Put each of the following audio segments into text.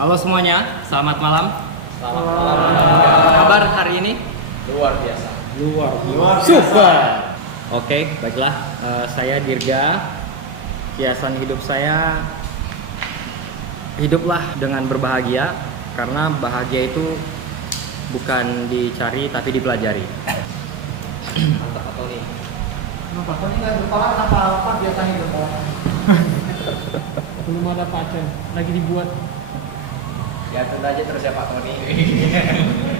Halo semuanya, selamat malam. Selamat malam. Apa kabar hari ini? Luar biasa. Super. Oke, baiklah. Saya Dirga. Kiasan hidup saya, hiduplah dengan berbahagia, karena bahagia itu bukan dicari tapi dipelajari. Mantap atau nih? Kenapa? Kau ini nggak kepala apa-apa biasa hidup orang. Belum ada pacar, lagi dibuat. Ya tentu aja terus ya Pak Tony.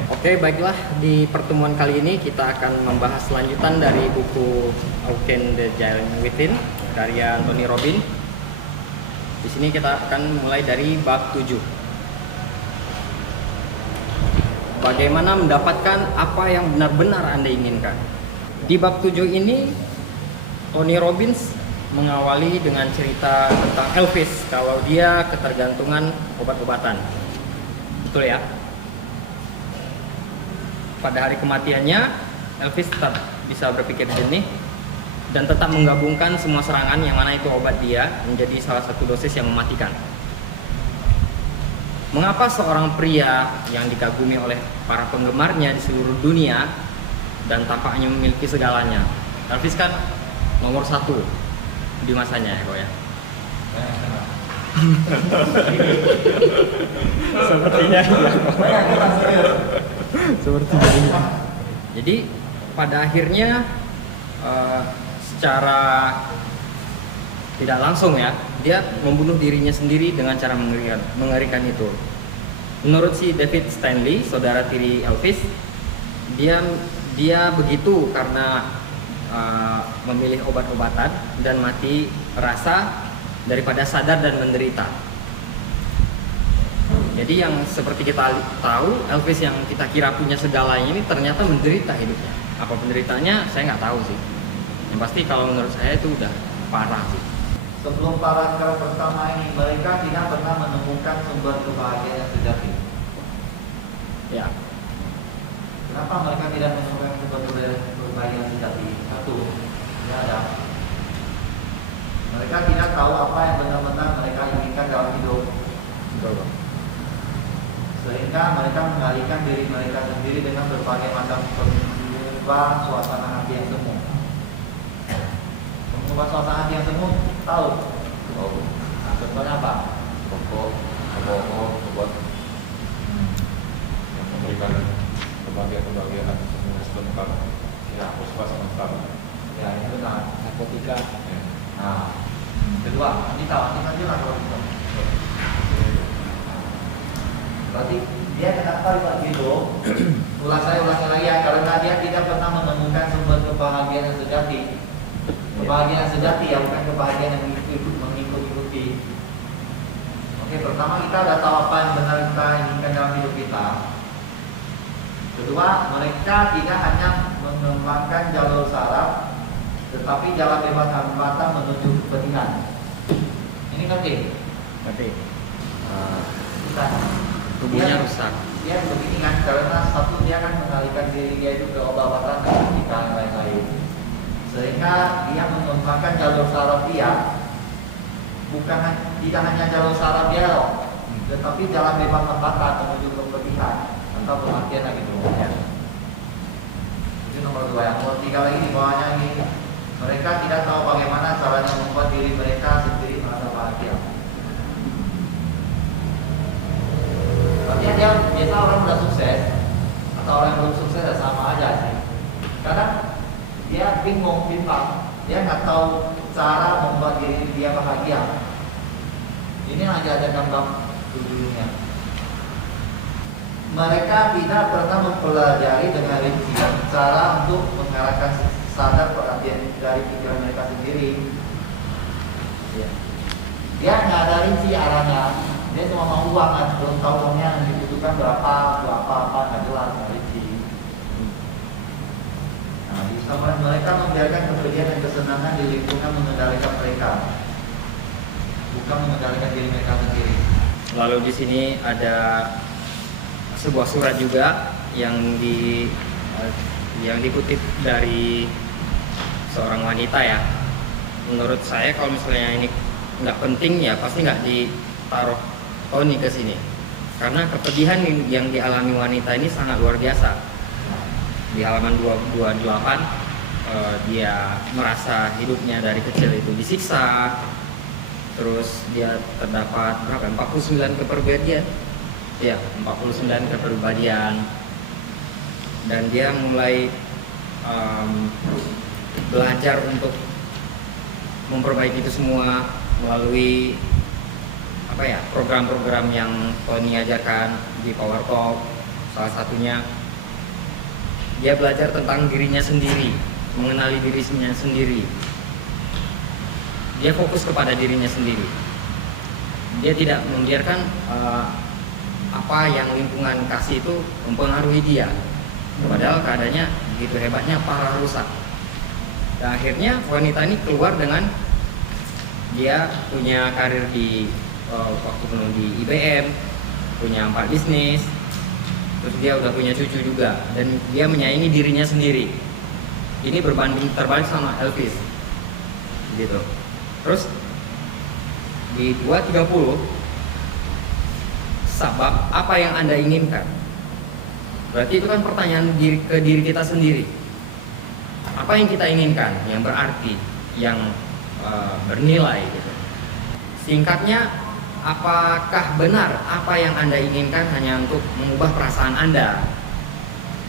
Oke, baiklah. Di pertemuan kali ini kita akan membahas lanjutan dari buku Awaken the Giant Within karya Tony Robbins. Di sini kita akan mulai dari bab 7. Bagaimana mendapatkan apa yang benar-benar Anda inginkan. Di bab 7 ini Tony Robbins mengawali dengan cerita tentang Elvis kalau dia ketergantungan obat-obatan. Betul ya? Pada hari kematiannya, Elvis tetap bisa berpikir jernih dan tetap menggabungkan semua serangan yang mana itu obat dia menjadi salah satu dosis yang mematikan. Mengapa seorang pria yang dikagumi oleh para penggemarnya di seluruh dunia dan tampaknya memiliki segalanya? Elvis kan nomor 1 di masanya ya kok ya. Sepertinya sepertinya. Jadi pada akhirnya secara tidak langsung ya, dia membunuh dirinya sendiri dengan cara mengerikan itu. Menurut si David Stanley, saudara tiri Elvis, dia begitu karena memilih obat-obatan dan mati rasa daripada sadar dan menderita. Jadi yang seperti kita tahu, Elvis yang kita kira punya segalanya ini ternyata menderita hidupnya. Apa penderitanya saya nggak tahu sih. Yang pasti kalau menurut saya itu udah parah sih. Sebelum para kera pertama ini, mereka tidak pernah menemukan sumber kebahagiaan yang sejati. Ya. Kenapa mereka tidak menemukan sumber kebahagiaan yang sejati? Satu, tidak ada. Mereka tidak tahu apa yang benar-benar mereka inginkan dalam hidup. Betul. Sehingga mereka mengalihkan diri mereka sendiri dengan berbagai macam mengubah suasana hati yang semu. Mengubah suasana hati yang semu, tahu? Nah, contohnya apa? Rokok, obat yang memberikan kebahagiaan sebentar, ya puas sebentar. Ya, ini benar. Narkotika. Ya. Nah, kedua, nanti tahu, nanti aja lah kalau gitu. Berarti dia kenapa dibuat gitu? Ulang lagi ya, karena dia tidak pernah menemukan sumber kebahagiaan yang sejati. Kebahagiaan yang sejati ya, bukan kebahagiaan yang mengikuti. Oke, pertama kita udah tahu apa yang benar kita inginkan dalam hidup kita. Kedua, mereka tidak hanya mengembangkan jalur saraf, tetapi jalan bebas hambatan menuju kepedihan. Ini penting. Berarti Kita tubuhnya rusak. Dia begini kan, karena satu dia akan mengalihkan diri dia itu ke obat-obatan dan yang lain-lain. Sehingga dia mengembangkan jalur saraf dia, tidak hanya jalur saraf dia loh, tetapi jalan bebas hambatan menuju kepedihan atau kematian gitu. Ya. Itu nomor 2. Yang nomor 3 lagi di bawahnya ini, mereka tidak tahu bagaimana caranya membuat diri mereka sendiri merasa bahagia. Artinya dia biasa orang udah sukses atau orang yang belum sukses ya sama aja sih. Kadang dia bingung, bimbang, dia nggak tahu cara membuat diri dia bahagia. Ini aja ada gambar tujuannya. Mereka tidak pernah mempelajari dengan rinci cara untuk mengarahkan sadar perhatian dari pikiran mereka sendiri. Dia nggak ada rinci arahnya. Dia cuma mau uang kan, belum tahu uangnya yang dibutuhkan berapa, nggak jelas, nggak rinci. Nah, bisa mereka membiarkan kepergian dan kesenangan di lingkungan mengendalikan mereka, bukan mengendalikan diri mereka sendiri. Lalu di sini ada sebuah surat juga yang dikutip dari seorang wanita ya. Menurut saya kalau misalnya ini nggak penting ya pasti nggak ditaruh Tony ke sini. Karena kepedihan yang dialami wanita ini sangat luar biasa. Di halaman 228 dia merasa hidupnya dari kecil itu disiksa. Terus dia terdapat berapa? 49 kepribadian. Ya, 49 kepribadian. Dan dia mulai belajar untuk memperbaiki itu semua melalui program-program yang Tony ajarkan di Power Talk. Salah satunya dia belajar tentang dirinya sendiri, mengenali dirinya sendiri. Dia fokus kepada dirinya sendiri. Dia tidak membiarkan apa yang lingkungan kasih itu mempengaruhi dia. Padahal keadaannya begitu hebatnya, parah rusak. Dan akhirnya wanita ini keluar dengan dia punya karir di waktu penuh di IBM, punya 4 bisnis, terus dia udah punya cucu juga, dan dia menyayangi dirinya sendiri. Ini berbanding terbalik sama Elvis, gitu. Terus di 230, sabab apa yang Anda inginkan? Berarti itu kan pertanyaan ke diri kita sendiri. Apa yang kita inginkan, yang berarti, yang bernilai, gitu. Singkatnya, apakah benar apa yang Anda inginkan hanya untuk mengubah perasaan Anda?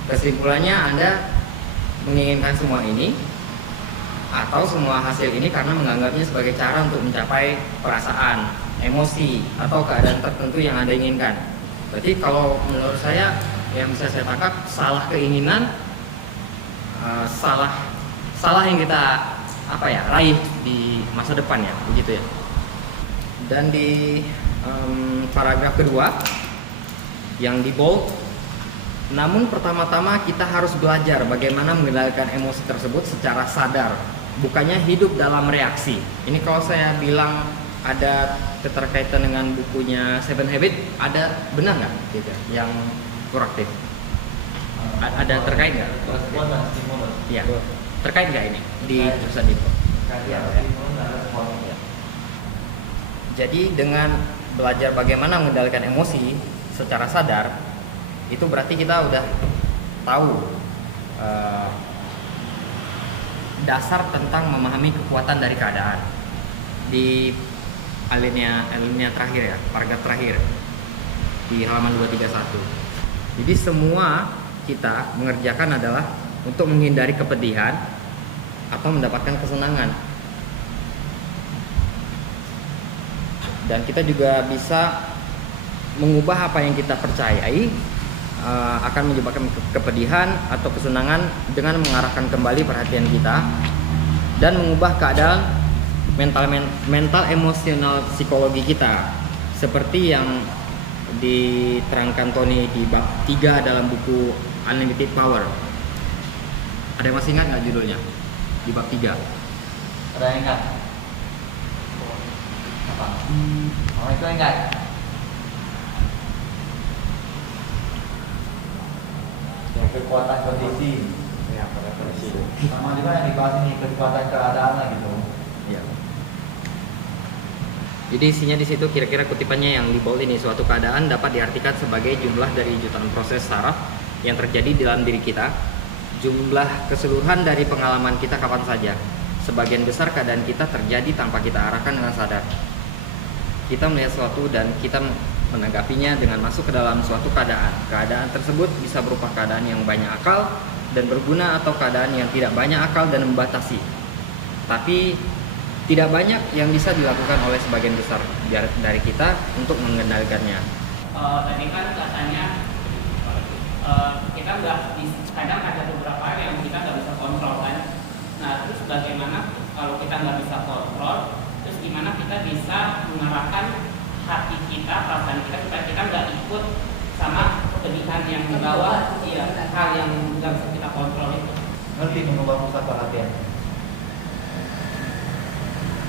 Kesimpulannya, Anda menginginkan semua ini atau semua hasil ini karena menganggapnya sebagai cara untuk mencapai perasaan, emosi, atau keadaan tertentu yang Anda inginkan. Berarti kalau menurut saya, yang bisa saya tangkap, salah keinginan, salah yang kita raih di masa depan, ya, begitu ya. Dan di paragraf kedua yang di bold, namun pertama-tama kita harus belajar bagaimana mengendalikan emosi tersebut secara sadar, bukannya hidup dalam reaksi. Ini kalau saya bilang ada keterkaitan dengan bukunya Seven Habits, ada benar nggak gitu yang kuratif? Ada terkait nggak? Iya, terkait nggak ini di tulisan itu? Jadi dengan belajar bagaimana mengendalikan emosi secara sadar, itu berarti kita udah tahu dasar tentang memahami kekuatan dari keadaan. Di alinea terakhir, ya, paragraf terakhir di halaman 231. Jadi semua kita mengerjakan adalah untuk menghindari kepedihan atau mendapatkan kesenangan. Dan kita juga bisa mengubah apa yang kita percayai akan menyebabkan kepedihan atau kesenangan dengan mengarahkan kembali perhatian kita dan mengubah keadaan mental emosional psikologi kita, seperti yang diterangkan Tony di bab 3 dalam buku Unlimited Power. Ada yang masih ingat nggak judulnya di bab 3? Ada yang ingat? Apa? Oh, itu ingat. Yang kekuatan kondisi. Ya, pada kondisi. Sama juga yang dibahas ini, kekuatan keadaan lah gitu. Ya. Jadi isinya di situ kira-kira kutipannya yang di bold ini, suatu keadaan dapat diartikan sebagai jumlah dari jutaan proses saraf yang terjadi di dalam diri kita, jumlah keseluruhan dari pengalaman kita kapan saja. Sebagian besar keadaan kita terjadi tanpa kita arahkan dengan sadar. Kita melihat sesuatu dan kita menanggapinya dengan masuk ke dalam suatu keadaan. Keadaan tersebut bisa berupa keadaan yang banyak akal dan berguna atau keadaan yang tidak banyak akal dan membatasi. Tapi tidak banyak yang bisa dilakukan oleh sebagian besar dari kita untuk mengendalikannya. Tadi kan katanya kita nggak kadang ada beberapa hal yang kita nggak bisa kontrol kan. Nah terus bagaimana kalau kita nggak bisa kontrol, terus gimana kita bisa mengarahkan hati kita, perasaan kita supaya kita nggak ikut sama kepedihan yang membawa hal yang nggak bisa kita kontrol itu. Ngerti mengubah pusat perhatian.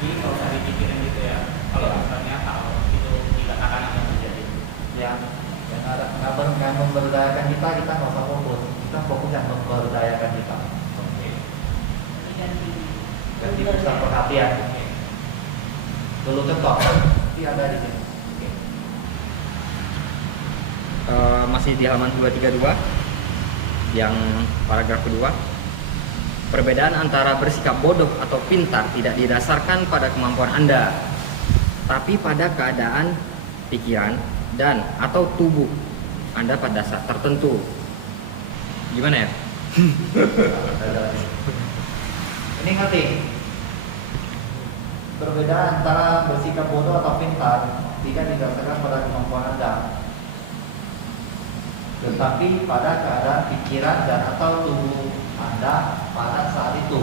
Jadi nggak usah dipikirin gitu ya. Kalau misalnya hal itu dikatakan akan terjadi. Ya, yang ada nggak memberdayakan kita nggak usah fokus. Kita fokus yang memberdayakan kita. Oke. Ganti pusat perhatian. Dulu contoh, ini ada di sini. masih di halaman 232 yang paragraf kedua. Perbedaan antara bersikap bodoh atau pintar tidak didasarkan pada kemampuan Anda, tapi pada keadaan pikiran dan atau tubuh Anda pada saat tertentu. Gimana ya? Ini ngerti? Perbedaan antara bersikap bodoh atau pintar tidak didasarkan pada kemampuan Anda, tetapi pada keadaan pikiran dan atau tubuh Anda pada saat itu.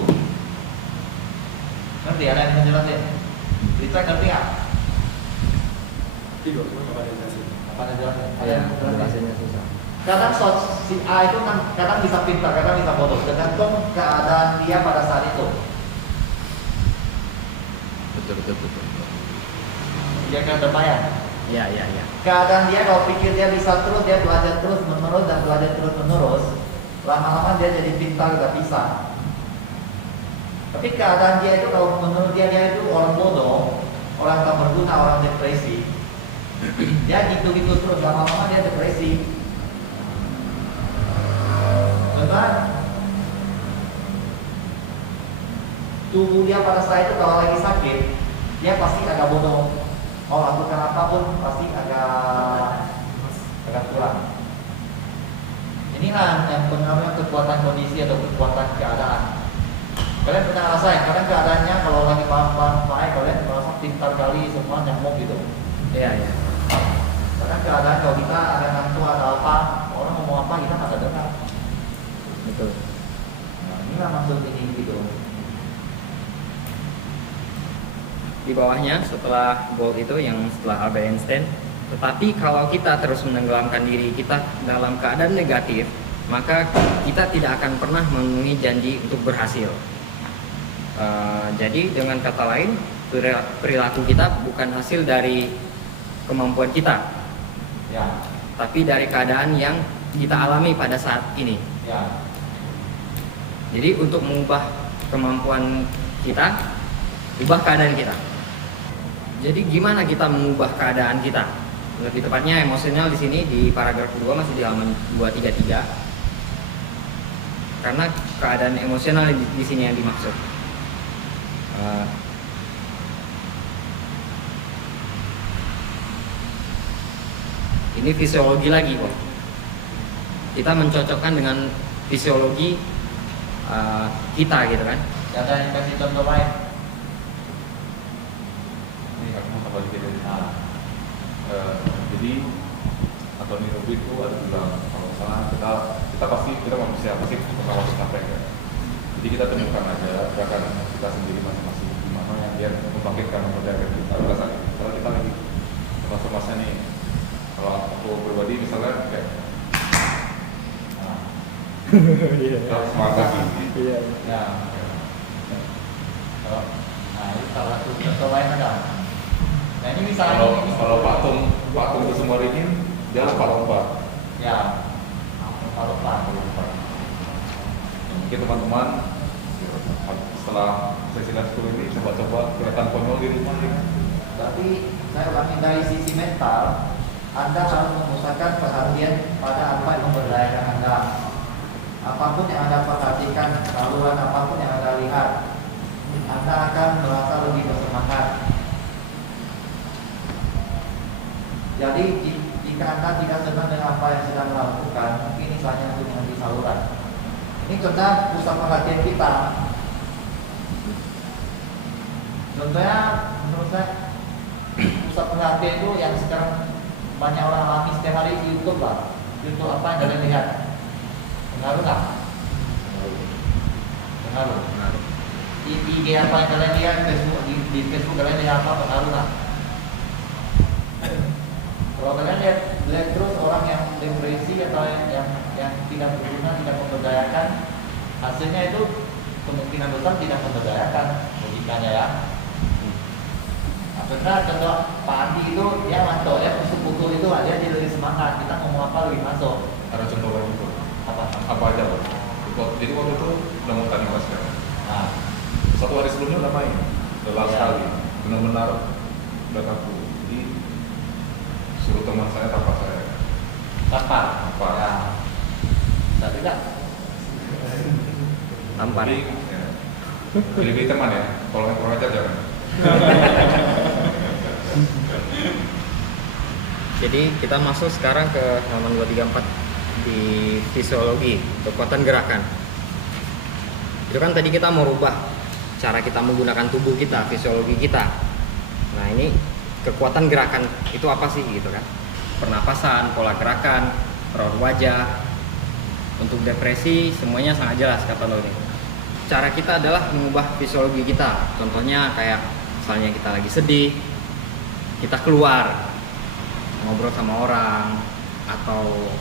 Ngerti? Ada yang menjelasin? Berita ngerti nggak? Tidur, apa yang jelasin? Apa yang jelasin? Ada Ya, yang menjelasin? bahasanya susah. Kadang si A itu kan kadang bisa pintar, kadang bisa bodoh, tergantung keadaan dia pada saat itu. Betul. Dia kan terbayang. Ya. Keadaan dia kalau pikir dia bisa terus, dia belajar terus menerus dan belajar terus menerus, lama-lama dia jadi pintar gak bisa. Tapi keadaan dia itu kalau menurut dia itu orang bodoh, orang tak berguna, orang depresi. Dia gitu-gitu terus, lama-lama dia depresi. Benar? Tubuh dia pada saat itu kalau lagi sakit, dia pasti agak bodoh. Mau lakukan apapun pasti agak kurang. Inilah yang pengaruh kekuatan kondisi atau kekuatan keadaan. Kalian pernah ngerasain, kadang keadaannya kalau lagi baik, kalian merasa pintar kali, semua nyamuk gitu. Iya. Kadang keadaan kalau kita ada ngantuk ada apa, orang ngomong apa kita nggak dengar. Betul. Nah, inilah maksud ini gitu. Di bawahnya setelah Bolt itu yang setelah Albert Einstein, tetapi kalau kita terus menenggelamkan diri kita dalam keadaan negatif, maka kita tidak akan pernah memenuhi janji untuk berhasil. Jadi dengan kata lain, perilaku kita bukan hasil dari kemampuan kita, Ya, tapi dari keadaan yang kita alami pada saat ini. ya. Jadi untuk mengubah kemampuan kita, ubah keadaan kita. Jadi gimana kita mengubah keadaan kita? Lebih tepatnya emosional di sini di paragraf kedua masih di halaman 233. Karena keadaan emosional di sini yang dimaksud. Ini fisiologi lagi kok. Kita mencocokkan dengan fisiologi kita gitu kan. Ada yang kasih contoh lain. Ini aku mau tambah dikit dari sana. Jadi Anthony Robbins itu ada bilang kalau misalnya kita manusia pasti pernah waktu capek ya. Jadi kita temukan aja gerakan kita sendiri masing-masing gimana yang dia membangkitkan memperdayakan kita pada saat itu. Kalau kita lagi masa-masa nih, kalau aku pribadi misalnya kayak semangat lagi. Iya. Ya. Nah, ini salah satu contoh lain ada. Nah, ini misalnya Kalau patung itu semua ini dia lompat-lompat. ya, lompat. Mungkin teman-teman setelah sesi live school ini coba-coba kelihatan konyol di rumah ya. Tapi saya ulangi dari sisi mental, Anda harus memusatkan perhatian pada apa yang memberdayakan Anda. Apapun yang Anda perhatikan, saluran apapun yang Anda lihat, Anda akan merasa lebih bersemangat. Jadi jika Anda tidak senang dengan apa yang sedang melakukan, mungkin misalnya untuk menghenti saluran. Ini karena pusat perhatian kita. Contohnya menurut saya pusat perhatian itu yang sekarang banyak orang alami setiap hari di YouTube lah. YouTube apa yang kalian lihat? Pengaruh nggak? Pengaruh. Di IG apa yang kalian lihat? Di Facebook kalian lihat apa? Pengaruh nggak? Kalau kalian lihat terus orang yang depresi atau yang tidak berguna, tidak memberdayakan, hasilnya itu kemungkinan besar tidak memberdayakan logikanya ya. Nah, benar contoh Pak Andi itu dia masuk ya pukul itu aja dia lebih semangat, kita ngomong apa lebih masuk. Ada contoh lain itu. Apa Aja loh. Jadi waktu itu udah mau tanding basket. Nah, Satu hari sebelumnya udah main, lelah Ya. sekali, benar-benar udah kaku. Jadi suruh teman saya tanpa saya. Tampar. Tampar. Ya. Bisa tidak? Tampar. Jadi, ya. Pilih teman ya, kalau yang kurang ajar jangan. Jadi kita masuk sekarang ke halaman 234 di fisiologi, kekuatan gerakan. Itu kan tadi kita mau rubah cara kita menggunakan tubuh kita, fisiologi kita. Nah ini kekuatan gerakan itu apa sih gitu kan? Pernapasan, pola gerakan, raut wajah. Untuk depresi semuanya sangat jelas kata Loni. Cara kita adalah mengubah fisiologi kita. Contohnya kayak misalnya kita lagi sedih, kita keluar ngobrol sama orang atau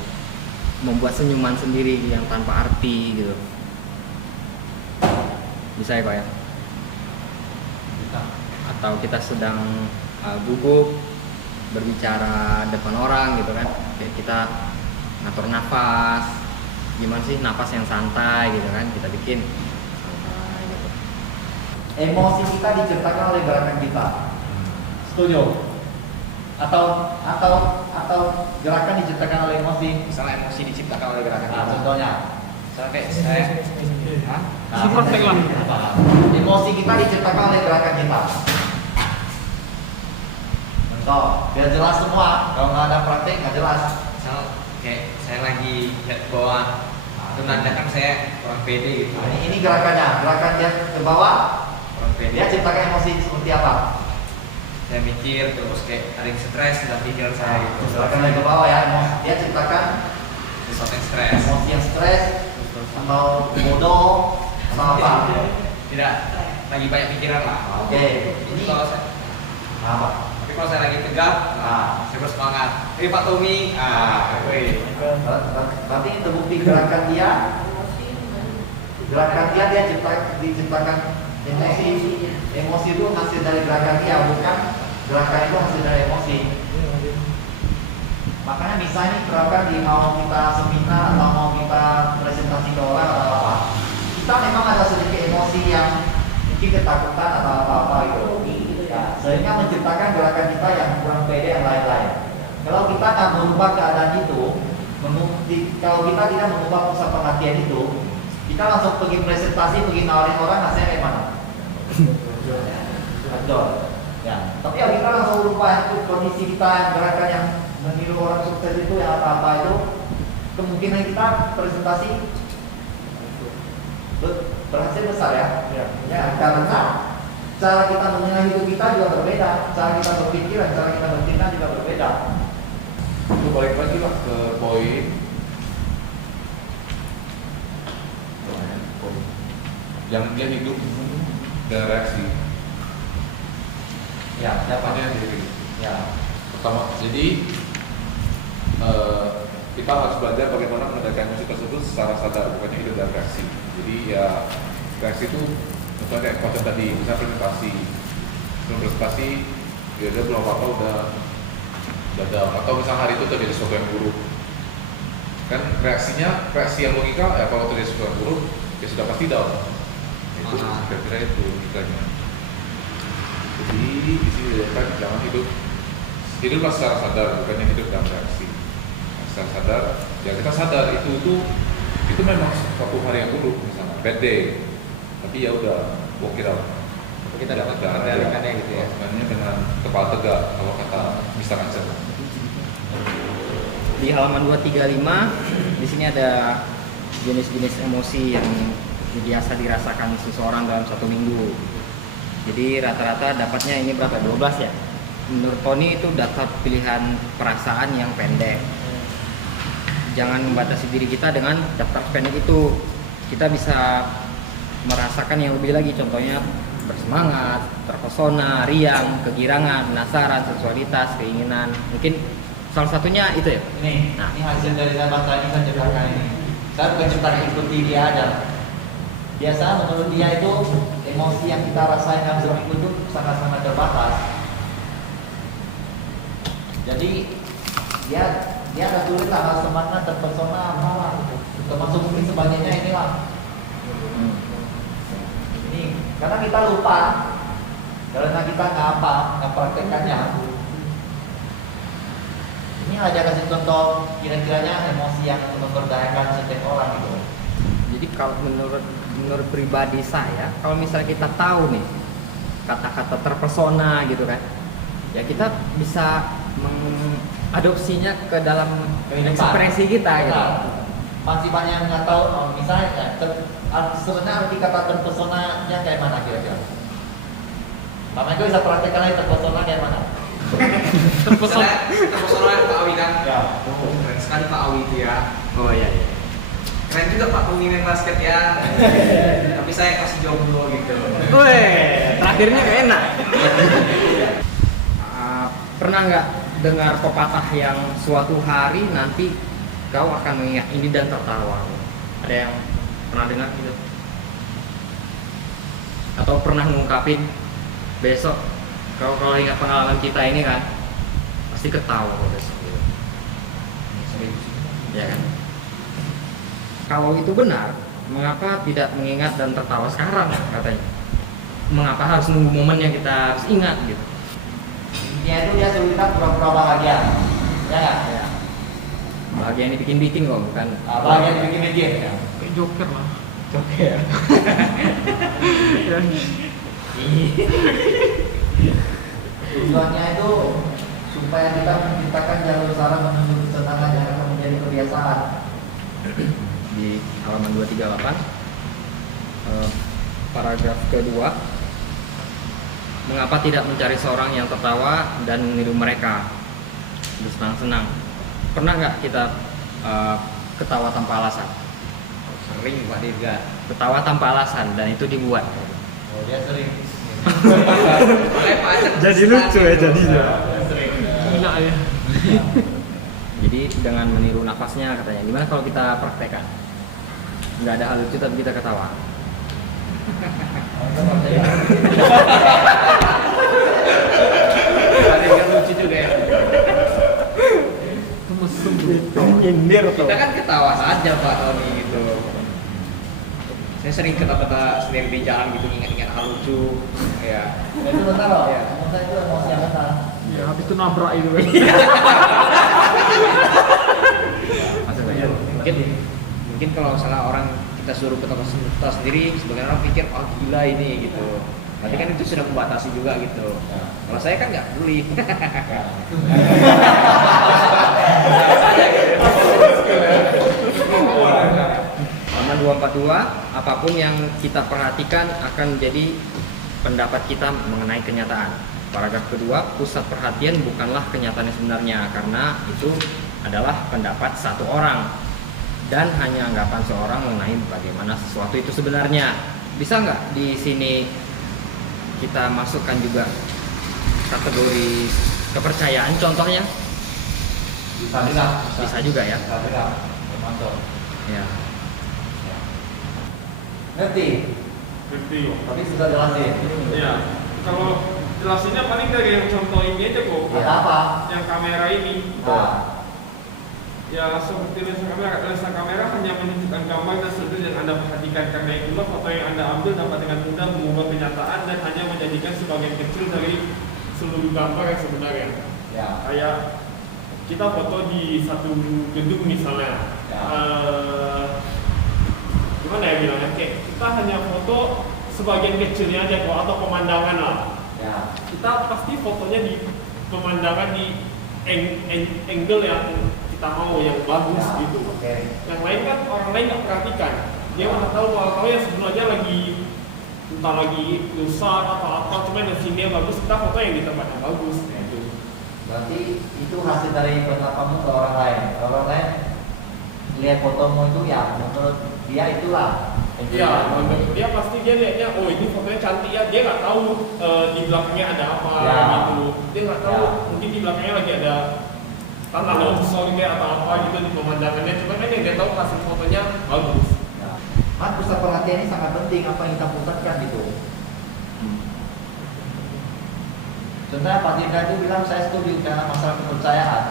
membuat senyuman sendiri yang tanpa arti gitu. Bisa ya Pak ya? Atau kita sedang gugup berbicara depan orang gitu kan, kayak kita ngatur nafas, gimana sih napas yang santai gitu kan, kita bikin santai gitu. Emosi kita diciptakan oleh gerakan kita. Setuju? Atau gerakan diciptakan oleh emosi? Misalnya emosi diciptakan oleh gerakan Nah, kita. contohnya. Misalnya kayak saya, hah? Nah, emosi kita diciptakan oleh gerakan kita. Contoh, biar jelas semua. Kalau nggak ada praktek nggak jelas. Misal kayak saya lagi lihat ke bawah, itu menandakan saya kurang pede gitu. Nah, ini gerakannya. Gerakan dia ke bawah. Kurang pede. Dia ciptakan emosi seperti apa? Saya mikir terus kayak ada yang stres dalam pikiran saya gitu. Gerakan lagi ke bawah ya. Emosi. Dia ciptakan Sesuatu yang stres. emosi yang stres atau bodoh atau apa? Tidak lagi banyak pikiran lah. Oke. Ini Ini kalau saya, apa? tapi kalau saya lagi tegak, saya bersemangat. Ini Pak Tommy, wih. Berarti ini terbukti gerakan dia diciptakan emosi itu hasil dari gerakan dia, bukan gerakan itu hasil dari emosi. Makanya misalnya gerakan di mau kita seminar atau mau kita presentasi ke orang atau apa, kita memang ada sedikit emosi yang mungkin ketakutan atau apa-apa itu, ya, sehingga menciptakan gerakan kita yang kurang pede yang lain-lain. Kalau kita nggak merubah keadaan itu, kalau kita tidak mengubah pusat perhatian itu, kita langsung pergi presentasi, pergi nawarin orang, hasilnya kayak mana? Betul. Ya. Tapi kalau kita langsung rubah itu kondisi kita, gerakan yang meniru orang sukses itu yang apa-apa itu, kemungkinan kita presentasi berhasil besar ya. Ya, karena cara kita mengenai hidup kita juga berbeda, cara kita berpikir dan cara kita bertindak juga berbeda. Itu balik lagi lah ke poin yang dia hidup dan reaksi. Ya, siapa? Apanya dia hidup. Ya. Pertama, jadi kita harus belajar bagaimana mengendalikan emosi tersebut secara sadar, bukannya hidup dan reaksi. Jadi ya reaksi itu misalnya kayak konsep tadi, misalnya presentasi, dia belum apa-apa udah down, atau misalnya hari itu terjadi sesuatu yang buruk, kan reaksi yang logika ya kalau terjadi sesuatu yang buruk ya sudah pasti down. Itu kira-kira itu logikanya. Jadi di sini kan jangan hiduplah secara sadar, bukannya hidup dalam reaksi. Secara sadar, ya kita sadar itu memang suatu hari yang buruk, misalnya bad day, tapi ya udah walk it out. Kita dapat mengendalikannya gitu ya. Sebenarnya dengan kepala tegak kalau kata Mr. Ansel. Di halaman 235 di sini ada jenis-jenis emosi yang biasa dirasakan seseorang dalam satu minggu. Jadi rata-rata dapatnya ini berapa? 12 ya. Menurut Tony itu daftar pilihan perasaan yang pendek. Jangan membatasi diri kita dengan daftar pendek itu. Kita bisa merasakan yang lebih lagi, contohnya bersemangat, terpesona, riang, kegirangan, penasaran, seksualitas, keinginan. Mungkin salah satunya itu ya. Ini hasil dari saya baca ini, saya ciptakan ini. Saya bukan ciptakan ikuti dia aja. Biasa menurut dia itu emosi yang kita rasain dalam seminggu itu sangat-sangat terbatas. Jadi dia ada tulis tanggal semangat, terpesona, apa gitu. Termasuk mungkin sebagainya inilah. Ini karena kita lupa, karena kita nggak praktekkannya. Ini aja kasih contoh kira-kiranya emosi yang memberdayakan setiap orang gitu. Jadi kalau menurut pribadi saya, kalau misalnya kita tahu nih kata-kata terpesona gitu kan, ya kita bisa mengadopsinya ke dalam ekspresi kita gitu. Masih banyak yang nggak tahu, misalnya sebenarnya arti kata terpesonanya kayak mana kira-kira? Pak Michael bisa praktekkan lagi terpesona kayak mana? Terpesona Pak Awi kan? Ya. Keren sekali Pak Awi itu ya. Oh iya. Keren juga Pak pemain basket ya. Tapi saya kasih jomblo gitu. Weh, terakhirnya kayak enak. Pernah nggak dengar pepatah yang suatu hari nanti kau akan mengingat ini dan tertawa? Ada yang pernah dengar gitu? Atau pernah ngungkapin besok kau kalau ingat pengalaman kita ini kan pasti ketawa kok besok gitu. Ya kan? Kalau itu benar, mengapa tidak mengingat dan tertawa sekarang katanya? Mengapa harus nunggu momen yang kita harus ingat gitu? Intinya itu dia suruh kita pura-pura bahagia, ya nggak? Ya. Bahagia yang dibikin-bikin kok, bukan Bahagia dibikin-bikin. Ya. Kayak Joker lah. Joker. Tujuannya itu supaya kita menciptakan jalur saraf menuju kesenangan yang akan menjadi kebiasaan. Di halaman 238 paragraf kedua, mengapa tidak mencari seorang yang tertawa dan meniru mereka bersenang-senang? Pernah nggak kita ketawa tanpa alasan? Sering Pak Dirga. Ketawa tanpa alasan dan itu dibuat. Oh, dia sering. Jadi lucu ya jadinya. Dia sering. Gila ya. Jadi dengan meniru nafasnya katanya. Gimana kalau kita praktekkan? Nggak ada hal lucu tapi kita ketawa. Pak Dirga lucu juga ya. Nyindir tuh. Kita kan ketawa saja Pak Tony gitu. Saya sering ketawa-ketawa sendiri di jalan gitu, ingat-ingat hal lucu. Ya. Itu benar loh. Iya. Menurut saya itu emosi yang benar. Ya habis itu nabrak itu kan. Maksudnya Mungkin kalau misalnya orang kita suruh ketawa sendiri, sebagian orang pikir oh gila ini gitu. Berarti kan itu sudah membatasi juga gitu. Kalau saya kan nggak peduli. Halaman 242, apapun yang kita perhatikan akan menjadi pendapat kita mengenai kenyataan. Paragraf kedua, pusat perhatian bukanlah kenyataan yang sebenarnya karena itu adalah pendapat satu orang dan hanya anggapan seorang mengenai bagaimana sesuatu itu sebenarnya. Bisa nggak di sini kita masukkan juga kategori kepercayaan contohnya? Bisa juga ya. Termasuk. Ya. Ngerti? Ngerti. Tapi sudah jelasin. Iya. Kalau jelasinnya paling dari yang contoh ini aja kok. Ada apa? Yang kamera ini. Nah, Ya seperti lensa kamera hanya menunjukkan gambar dan sudut yang Anda perhatikan. Karena itulah foto yang Anda ambil dapat dengan mudah mengubah kenyataan dan hanya menjadikan sebagian kecil dari seluruh gambar yang sebenarnya. ya. Kayak kita foto di satu gedung misalnya. Ya. Gimana ya bilangnya? Kayak kita hanya foto sebagian kecilnya aja kok, atau pemandangan lah. Ya. Kita pasti fotonya di pemandangan di angle yang kita mau, yang bagus Ya, gitu. oke. Yang lain kan orang lain nggak perhatikan. Dia mana tahu yang sebenarnya lagi entah lagi rusak atau apa, cuma yang sini bagus, kita foto yang di tempat yang bagus gitu. Berarti itu hasil dari pendapatanmu ke orang lain. Orang lain lihat fotomu itu ya menurut dia itulah. Iya, menurut dia pasti dia lihatnya, oh ini fotonya cantik ya. Dia nggak tahu di belakangnya ada apa Ya. gitu. Dia nggak tahu Ya. mungkin di belakangnya lagi ada tanah longsor kayak atau apa gitu di pemandangannya. Cuma kan yang dia tahu hasil fotonya bagus. Ya. Kan pusat perhatian ini sangat penting apa yang kita pusatkan gitu. Contohnya Pak Tirga itu bilang saya setuju karena masalah kepercayaan.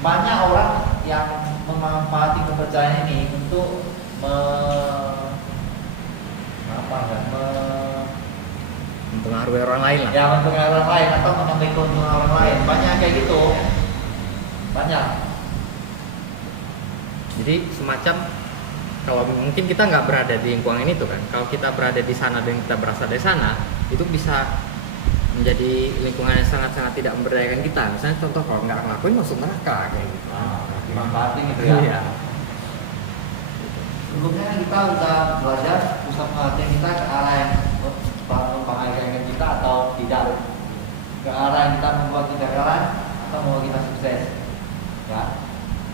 Banyak orang yang memanfaati kepercayaan ini untuk Mempengaruhi orang lain lah. ya mempengaruhi orang lain atau mengambil keuntungan orang lain. Banyak kayak gitu. banyak. Jadi semacam kalau mungkin kita nggak berada di lingkungan ini tuh kan, kalau kita berada di sana dan kita berasal dari sana, itu bisa menjadi lingkungan yang sangat-sangat tidak memberdayakan kita. Misalnya contoh kalau nggak ngelakuin masuk neraka kayak gitu. Dimanfaatin gitu ya. Iya. Sebelumnya kita udah belajar pusat perhatian kita ke arah yang membahagiakan kita atau tidak, ke arah yang kita membuat kegagalan atau membuat kita sukses, ya.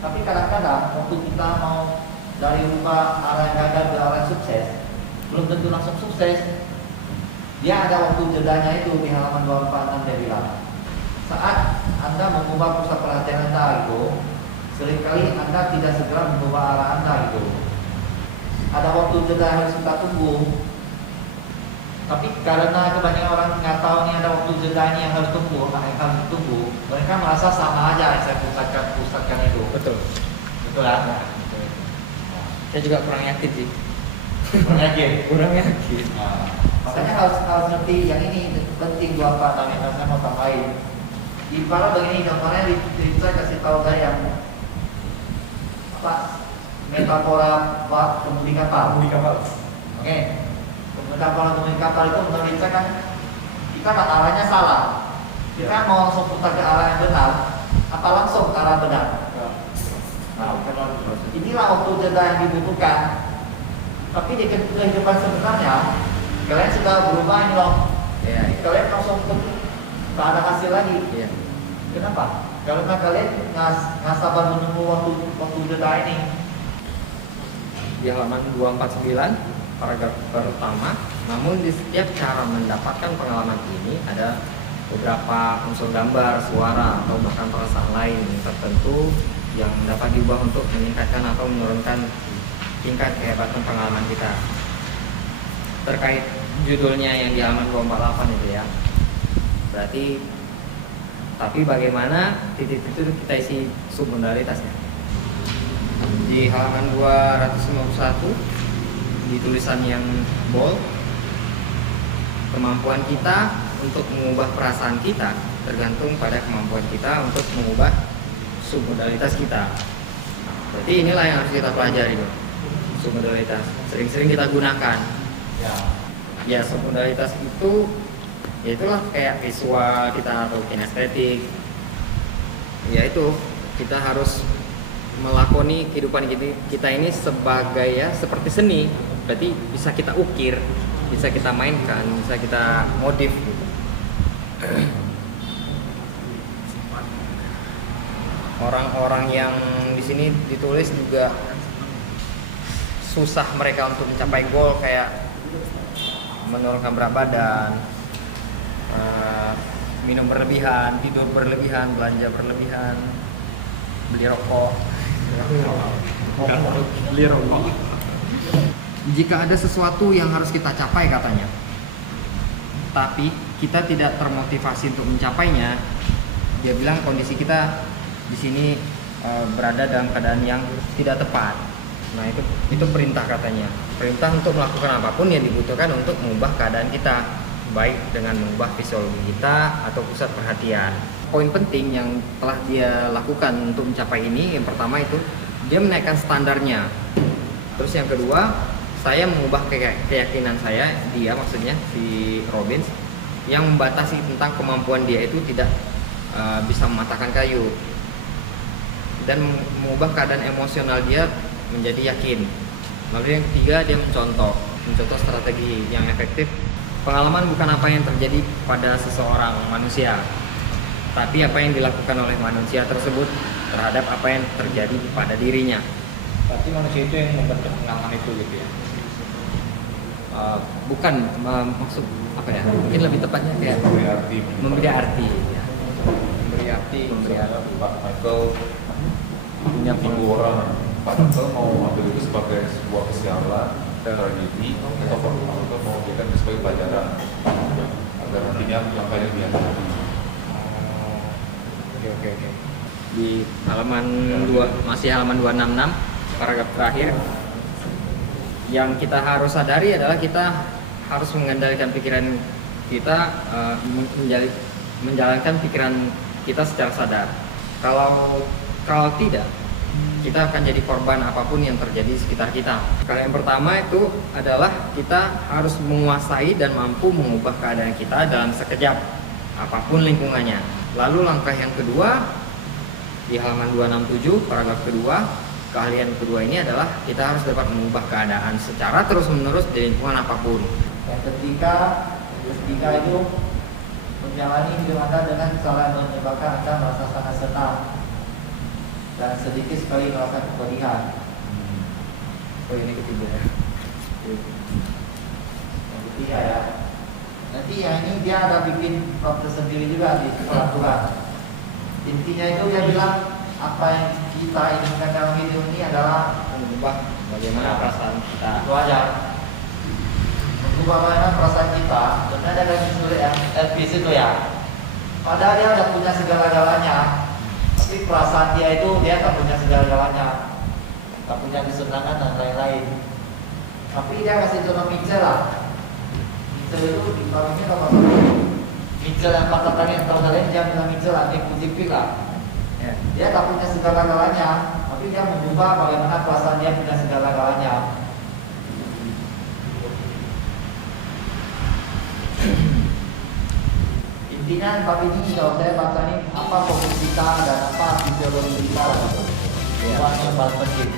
Tapi kadang-kadang waktu kita mau dari rumah arah yang gagal ke arah yang sukses, belum tentu langsung sukses. Dia ada waktu jedanya itu di halaman 246 dia bilang. Saat Anda mengubah pusat perhatian Anda itu, seringkali Anda tidak segera mengubah arah Anda itu. Ada waktu jeda yang harus kita tunggu. Tapi karena kebanyakan orang nggak tahu nih ada waktu jeda ini yang harus tunggu, mereka merasa sama aja yang saya pusatkan itu. Betul. Betul ya? Saya juga kurang yakin sih. Kurang yakin. Kurang yakin. Makanya harus ngerti yang ini penting buat Pak Tamin, saya mau tambahin. Di para begini contohnya saya kasih tahu saya yang apa metafora kemudi kapal. Oke. Metafora kemudi kapal itu menurut saya kan kita arahnya salah. Kita mau langsung putar ke arah yang benar, apa langsung ke arah benar? Nah, inilah waktu jeda yang dibutuhkan. Tapi di kehidupan sebenarnya kalian sudah berubah ini loh. Iya. Kalian langsung tak ada hasil lagi. Iya. Kenapa? Karena kalian nggak sabar menunggu waktu jeda ini. Di halaman 249 paragraf pertama, namun di setiap cara mendapatkan pengalaman ini ada beberapa unsur gambar, suara, atau bahkan perasaan lain tertentu yang dapat diubah untuk meningkatkan atau menurunkan tingkat kehebatan pengalaman kita. Terkait judulnya yang di halaman 248 itu ya, berarti tapi bagaimana titik itu kita isi submodalitasnya. Di halaman 251 di tulisan yang bold, kemampuan kita untuk mengubah perasaan kita tergantung pada kemampuan kita untuk mengubah submodalitas kita. Berarti inilah yang harus kita pelajari, bro. Submodalitas sering-sering kita gunakan. Ya, submodalitas itu ya itulah kayak visual kita atau kinestetik. Ya itu kita harus melakoni kehidupan kita ini sebagai ya seperti seni. Berarti bisa kita ukir, bisa kita mainkan, bisa kita modif gitu. Orang-orang yang di sini ditulis juga susah mereka untuk mencapai goal kayak menurunkan berat badan, minum berlebihan, tidur berlebihan, belanja berlebihan, beli rokok. Beli rokok. Jika ada sesuatu yang harus kita capai katanya, tapi kita tidak termotivasi untuk mencapainya, dia bilang kondisi kita di sini berada dalam keadaan yang tidak tepat. Nah itu perintah katanya, perintah untuk melakukan apapun yang dibutuhkan untuk mengubah keadaan kita, baik dengan mengubah fisiologi kita atau pusat perhatian. Poin penting yang telah dia lakukan untuk mencapai ini, yang pertama itu dia menaikkan standarnya. Terus yang kedua, saya mengubah keyakinan saya, dia maksudnya si Robbins, yang membatasi tentang kemampuan dia itu tidak bisa mematahkan kayu, dan mengubah keadaan emosional dia menjadi yakin. Lalu yang ketiga, dia mencontoh strategi yang efektif. Pengalaman bukan apa yang terjadi pada seseorang manusia, tapi apa yang dilakukan oleh manusia tersebut terhadap apa yang terjadi pada dirinya. Berarti manusia itu yang membentuk pengalaman itu gitu ya? Bukan maksud apa ya? Mungkin lebih tepatnya kayak memberi arti. Ya. Memberi arti. Pak Michael punya minggu orang. Pak Michael mau ambil itu sebagai sebuah kesialan, tragedi, atau mau jadikan itu sebagai pelajaran agar nantinya langkahnya lebih hati-hati. Oke. Di halaman 2, masih halaman 266, paragraf terakhir, yang kita harus sadari adalah kita harus mengendalikan pikiran kita, menjalankan pikiran kita secara sadar. Kalau Kalau tidak, kita akan jadi korban apapun yang terjadi di sekitar kita. Hal yang pertama itu adalah kita harus menguasai dan mampu mengubah keadaan kita dalam sekejap, apapun lingkungannya. Lalu langkah yang kedua, di halaman 267, paragraf kedua, keahlian kedua ini adalah kita harus dapat mengubah keadaan secara terus-menerus di lingkungan apapun. Yang ketiga itu menjalani hidup Anda dengan cara yang menyebabkan Anda merasa sangat senang dan sedikit sekali merasakan kepedihan. Oh, ini ketiga ya. Yang ketiga ya. Nanti yang ini dia ada bikin bab tersendiri juga di peraturan. Intinya itu dia bilang apa yang kita inginkan dalam hidup ini adalah Mengubah bagaimana perasaan kita. itu aja. Mengubah bagaimana perasaan kita. Sebenarnya ada yang sulit yang Elvis itu ya. Padahal dia udah punya segala-galanya, tapi perasaan dia itu dia tak punya segala-galanya, tak punya kesenangan dan lain-lain. Tapi dia kasih contoh Mitchell lah. Mitchell itu di palingnya apa? Mitchell yang pakatan yang tahu kalian dia bilang Mitchell anti kutipik lah. Ya. Dia tak punya segala-galanya, tapi dia mengubah bagaimana perasaan dia punya segala-galanya. Intinya bab ini kalau saya baca ini apa fokus kita dan apa fisiologi kita lah gitu. Itu yang paling penting.